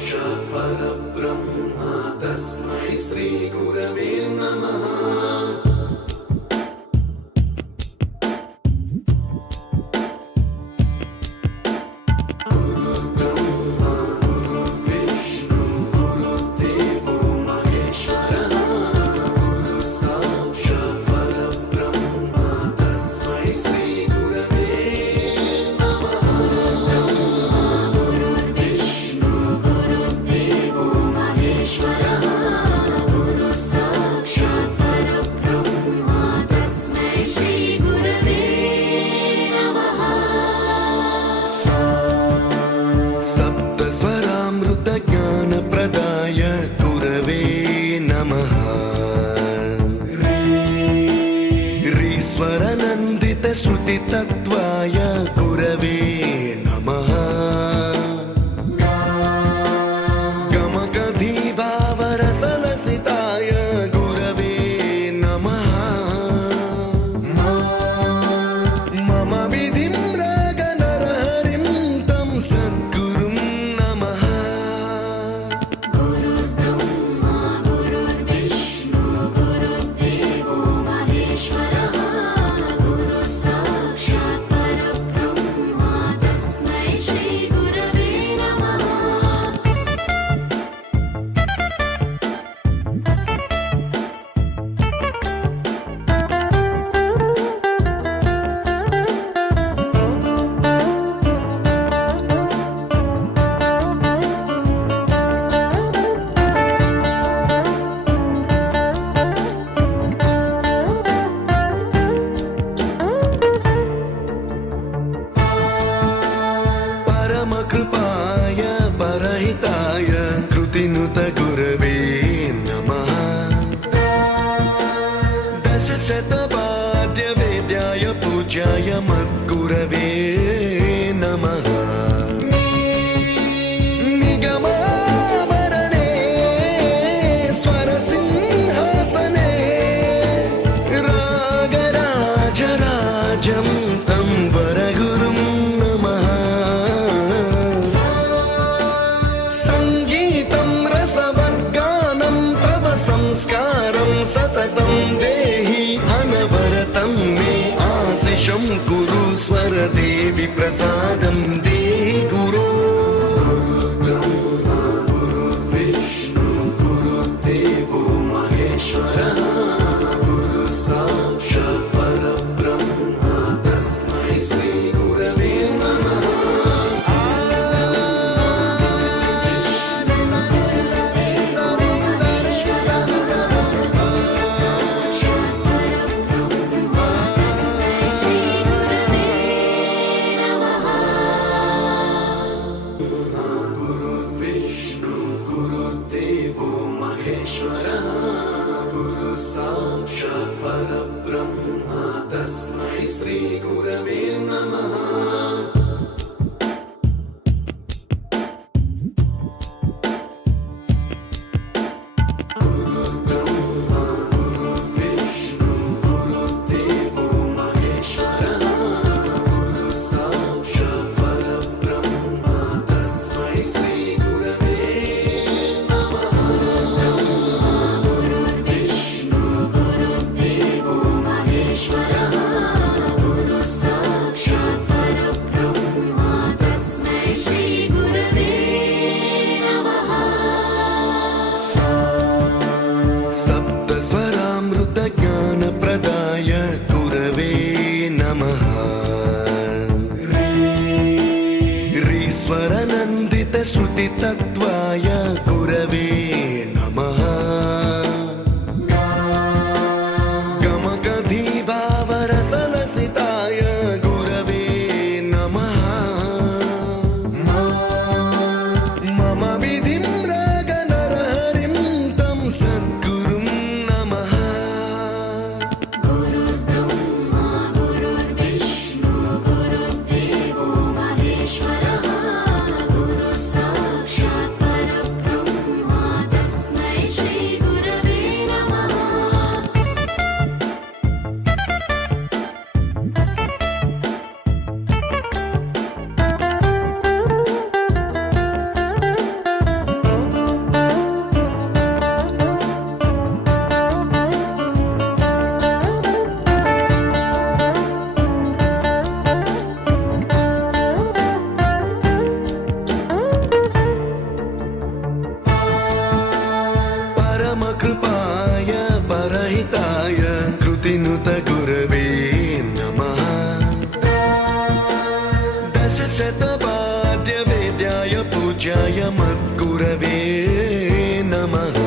साक्षात् परब्रह्म तस्मै श्रीगुरवे नमः। ज्ञानप्रदाय गुरवे नमः। ह्रीश्वरनन्दितश्रुतितत्त्वाय गुरवे नमः। गमगधीभावरसलसिताय गुरवे नमः। मम विधिं रागनरहरिं तं सद्गुरुं नमः। परमकृपाय परहिताय कृतिनुत गुरवे नमः। दशशतवाद्यवेद्याय पूज्याय मद्गुरवे नमः। निगमावरणे स्वरसिंहासने रागराजराजं तं वरगुरुं नमः। संगीतं रसवर्गानं तव संस्कारं सततं देहि अनवरतं मे आशिषं कुरु स्वरदेवि प्रसादं देहि गुरो। ब्रह्मा गुरुर्विष्णु गुरुर्देवो महेश्वरः गुरु साक्षात् परब्रह्म तस्मै श्रीगुरवे नमः। गुरुर्विष्णु गुरुर्देवो महेश्वरः गुरु साक्षात् परब्रह्म तस्मै श्रीगुरवे नमः। ब्रह्मा गुरुर्विष्णु गुरुर्देवो महेश्वरः गुरु साक्षात् परब्रह्म तस्मै श्रीगुरवे नमः। गुरुर्विष्णु गुरुर्देवो महेश्वरः गुरु साक्षात् परब्रह्म तस्मै श्रीगुरवे नमः। सप्तस्वरामृतज्ञानप्रदाय गुरवे नमः। ह्रीश्वरनन्दितश्रुतितत्त्वाय गुरवे नमः। गमगधीभावरसलसिताय गुरवे नमः। मम विधिं रागनरहरिं तं सद्गुरुं नमः। गुरुर्ब्रह्मा गुरुर्विष्णु गुरुर्देवो महेश्वरः गुरु साक्षात् परब्रह्म तस्मै श्रीगुरवे नमः। शतवाद्यवेद्याय पूज्याय मद्गुरवे नमः